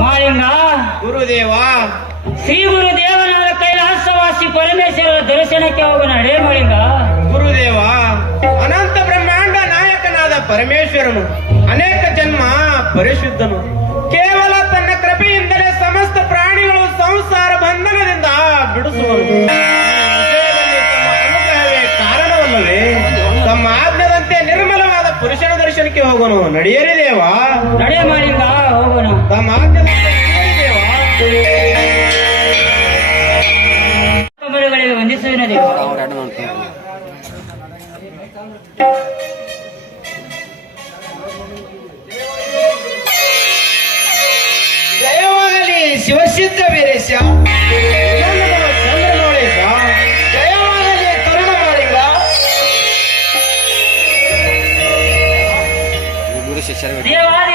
ಮಾಳಿಂಗ ಗುರುದೇವ. ಶ್ರೀ ಗುರುದೇವನಾದ ಕೈಲಾಸವಾಸಿ ಪರಮೇಶ್ವರರ ದರ್ಶನಕ್ಕೆ ಹೋಗೋಣ ನಡೆ ಮಾಳಿಂಗ. ಗುರುದೇವ, ಅನಂತ ಬ್ರಹ್ಮಾಂಡ ನಾಯಕನಾದ ಪರಮೇಶ್ವರನು ಅನೇಕ ಜನ್ಮ ಪರಿಶುದ್ಧನು. ಕೇವಲ ತನ್ನ ಕೃಪೆಯಿಂದಲೇ ಸಮಸ್ತ ಪ್ರಾಣಿಗಳು ಸಂಸಾರ ಬಂಧನದಿಂದ ಬಿಡಿಸುವನು. ತಮ್ಮ ಅನುಗ್ರಹವೇ ಕಾರಣವಲ್ಲವೇ? ತಮ್ಮ ಆಜ್ಞದಂತೆ ನಿರ್ಮಲವಾದ ಪುರುಷನ ದರ್ಶನಕ್ಕೆ ಹೋಗೋಣ. ನಡೆಯರಿ ದೇವ. ನಡೆ ಮಾಳಿಂಗ ಹೋಗೋಣ. ತಮ್ಮ ಆಜ್ಞದಂತೆ ನಡೆಯರಿ ದೇವ. ಕಮಲಗಳಿಗೆ ವಂದಿಸುವಿನ ದೇವ. ಜಯವಾಗಲಿ ಶಿವಸಿದ್ಧ ವೀರೇಶ. ಚಂದ್ರಮೌಳೇಶ. ಜಯವಾಗಲಿ ಕರುಣ ಮಾಳಿಂಗ. ದೇವಾದಿ